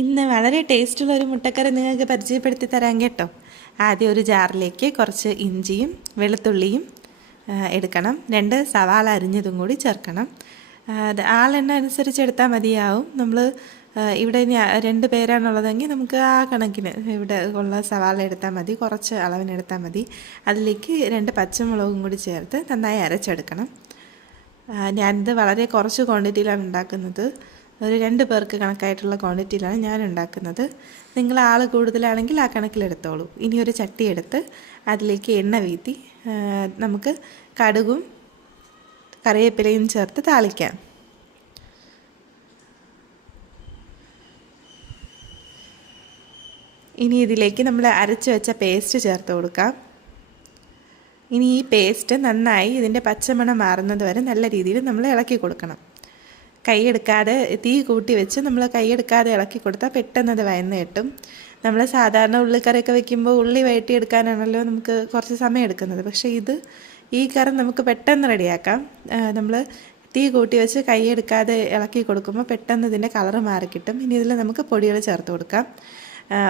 ഇന്ന് വളരെ ടേസ്റ്റുള്ള ഒരു മുട്ടക്കറി നിങ്ങൾക്ക് പരിചയപ്പെടുത്തി തരാം കേട്ടോ. ആദ്യം ഒരു ജാറിലേക്ക് കുറച്ച് ഇഞ്ചിയും വെളുത്തുള്ളിയും എടുക്കണം. രണ്ട് സവാള അരിഞ്ഞതും കൂടി ചേർക്കണം. ആളെണ്ണ അനുസരിച്ച് എടുത്താൽ മതിയാവും. നമ്മൾ ഇവിടെ രണ്ട് പേരാണുള്ളതെങ്കിൽ നമുക്ക് ആ കണക്കിന് ഇവിടെ ഉള്ള സവാള എടുത്താൽ മതി കുറച്ച് അളവിനെടുത്താൽ മതി. അതിലേക്ക് രണ്ട് പച്ചമുളകും കൂടി ചേർത്ത് നന്നായി അരച്ചെടുക്കണം. ഞാനിത് വളരെ കുറച്ച് ക്വാണ്ടിറ്റിയിലാണ് ഉണ്ടാക്കുന്നത്. ഒരു രണ്ട് പേർക്ക് കണക്കായിട്ടുള്ള ക്വാണ്ടിറ്റിയിലാണ് ഞാൻ ഉണ്ടാക്കുന്നത് നിങ്ങൾ ആൾ കൂടുതലാണെങ്കിൽ ആ കണക്കിലെടുത്തോളൂ. ഇനി ഒരു ചട്ടി എടുത്ത് അതിലേക്ക് എണ്ണ വീത്തി നമുക്ക് കടുകും കറിവേപ്പിലയും ചേർത്ത് താളിക്കാം. ഇനി ഇതിലേക്ക് നമ്മൾ അരച്ച് വെച്ച പേസ്റ്റ് ചേർത്ത് കൊടുക്കാം. ഇനി ഈ പേസ്റ്റ് നന്നായി ഇതിന്റെ പച്ചമണം മാറുന്നത് വരെ നല്ല രീതിയിൽ നമ്മൾ ഇളക്കി കൊടുക്കണം. കൈയെടുക്കാതെ തീ കൂട്ടി വെച്ച് നമ്മൾ കൈയെടുക്കാതെ ഇളക്കി കൊടുത്താൽ പെട്ടെന്ന് അത് വയന്ന് കിട്ടും. നമ്മൾ സാധാരണ ഉള്ളിക്കറിയൊക്കെ വെക്കുമ്പോൾ ഉള്ളി വഴറ്റിയെടുക്കാനാണല്ലോ നമുക്ക് കുറച്ച് സമയം എടുക്കുന്നത്. പക്ഷേ ഇത് ഈ കറി നമുക്ക് പെട്ടെന്ന് റെഡിയാക്കാം. നമ്മൾ തീ കൂട്ടി വെച്ച് കൈയെടുക്കാതെ ഇളക്കി കൊടുക്കുമ്പോൾ പെട്ടെന്ന് ഇതിന്റെ കളറ് മാറിക്കിട്ടും ഇനി ഇതിൽ നമുക്ക് പൊടികൾ ചേർത്ത് കൊടുക്കാം.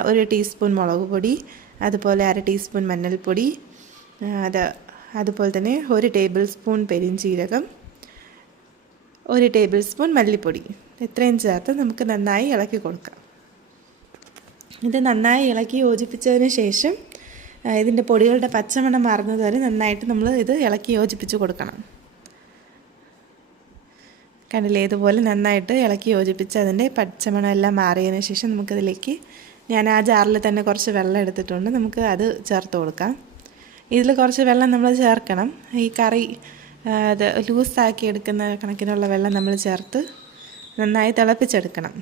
ഒരു ടീസ്പൂൺ മുളക് പൊടി അതുപോലെ അര ടീസ്പൂൺ മഞ്ഞൾപ്പൊടി അത് അതുപോലെ തന്നെ ഒരു ടേബിൾ സ്പൂൺ പെരിഞ്ചീരകം ഒരു ടേബിൾ സ്പൂൺ മല്ലിപ്പൊടി. ഇത്രയും ചേർത്ത് നമുക്ക് നന്നായി ഇളക്കി കൊടുക്കാം. ഇത് നന്നായി ഇളക്കി യോജിപ്പിച്ചതിന് ശേഷം ഇതിന്റെ പൊടികളുടെ പച്ചമണം മാറുന്നത് വരെ നന്നായിട്ട് നമ്മൾ ഇത് ഇളക്കി യോജിപ്പിച്ച് കൊടുക്കണം. കണ്ടില്ലേ? ഇതുപോലെ നന്നായിട്ട് ഇളക്കി യോജിപ്പിച്ച് അതിന്റെ പച്ചമണം എല്ലാം മാറിയതിന് ശേഷം നമുക്കതിലേക്ക് ഞാൻ ആ ജാറിൽ തന്നെ കുറച്ച് വെള്ളം എടുത്തിട്ടുണ്ട്. നമുക്ക് അത് ചേർത്ത് കൊടുക്കാം. ഇതിൽ കുറച്ച് വെള്ളം നമ്മൾ ചേർക്കണം. ഈ കറി അത് ലൂസാക്കി എടുക്കുന്ന കണക്കിനുള്ള വെള്ളം നമ്മൾ ചേർത്ത് നന്നായി തിളപ്പിച്ചെടുക്കണം.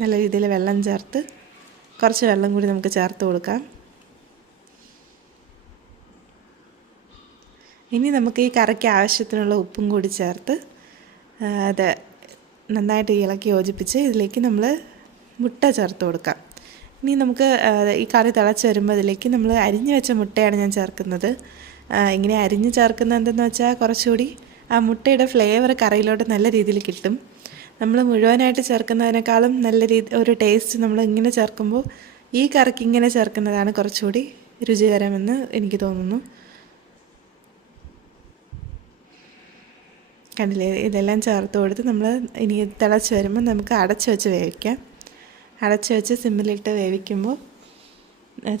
നല്ല രീതിയിൽ വെള്ളം ചേർത്ത് കുറച്ച് വെള്ളം കൂടി നമുക്ക് ചേർത്ത് കൊടുക്കാം. ഇനി നമുക്ക് ഈ കറിക്ക് ആവശ്യത്തിനുള്ള ഉപ്പും കൂടി ചേർത്ത് അത് നന്നായിട്ട് ഇളക്കി യോജിപ്പിച്ച് ഇതിലേക്ക് നമ്മൾ മുട്ട ചേർത്ത് കൊടുക്കാം. ഇനി നമുക്ക് ഈ കറി തിളച്ച് വരുമ്പോൾ ഇതിലേക്ക് നമ്മൾ അരിഞ്ഞു വെച്ച മുട്ടയാണ് ഞാൻ ചേർക്കുന്നത്. ഇങ്ങനെ അരിഞ്ഞ് ചേർക്കുന്നത് എന്തെന്ന് വെച്ചാൽ കുറച്ചുകൂടി ആ മുട്ടയുടെ ഫ്ലേവർ കറിയിലോട്ട് നല്ല രീതിയിൽ കിട്ടും. നമ്മൾ മുഴുവനായിട്ട് ചേർക്കുന്നതിനേക്കാളും നല്ല രീതി ഒരു ടേസ്റ്റ് നമ്മൾ ഇങ്ങനെ ചേർക്കുമ്പോൾ ഈ കറിക്ക് ഇങ്ങനെ ചേർക്കുന്നതാണ് കുറച്ചുകൂടി രുചികരമെന്ന് എനിക്ക് തോന്നുന്നു. കണ്ടില്ലേ? ഇതെല്ലാം ചേർത്ത് കൊടുത്ത് നമ്മൾ ഇനി തിളച്ച് വരുമ്പോൾ നമുക്ക് അടച്ചു വെച്ച് വേവിക്കാം. അടച്ചു വെച്ച് സിമ്മിലിട്ട് വേവിക്കുമ്പോൾ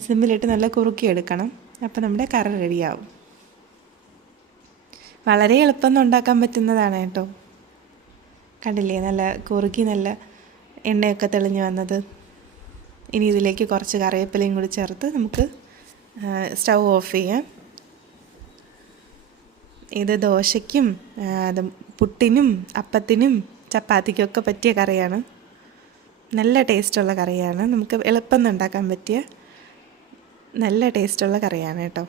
സിമ്മിലിട്ട് നല്ല കുറുക്കി എടുക്കണം അപ്പോൾ നമ്മുടെ കറി റെഡിയാവും വളരെ എളുപ്പം ഉണ്ടാക്കാൻ പറ്റുന്നതാണ് കേട്ടോ. കണ്ടില്ലേ? നല്ല കുറുക്കി നല്ല എണ്ണയൊക്കെ തെളിഞ്ഞു വന്നത്. ഇനി ഇതിലേക്ക് കുറച്ച് കറിവേപ്പിലയും കൂടി ചേർത്ത് നമുക്ക് സ്റ്റൗ ഓഫ് ചെയ്യാം. ഇത് ദോശയ്ക്കും അത് പുട്ടിനും അപ്പത്തിനും ചപ്പാത്തിക്കൊക്കെ പറ്റിയ കറിയാണ്. നല്ല ടേസ്റ്റുള്ള കറിയാണ്. നമുക്ക് എളുപ്പം ഉണ്ടാക്കാൻ പറ്റിയ നല്ല ടേസ്റ്റുള്ള കറിയാണ് കേട്ടോ.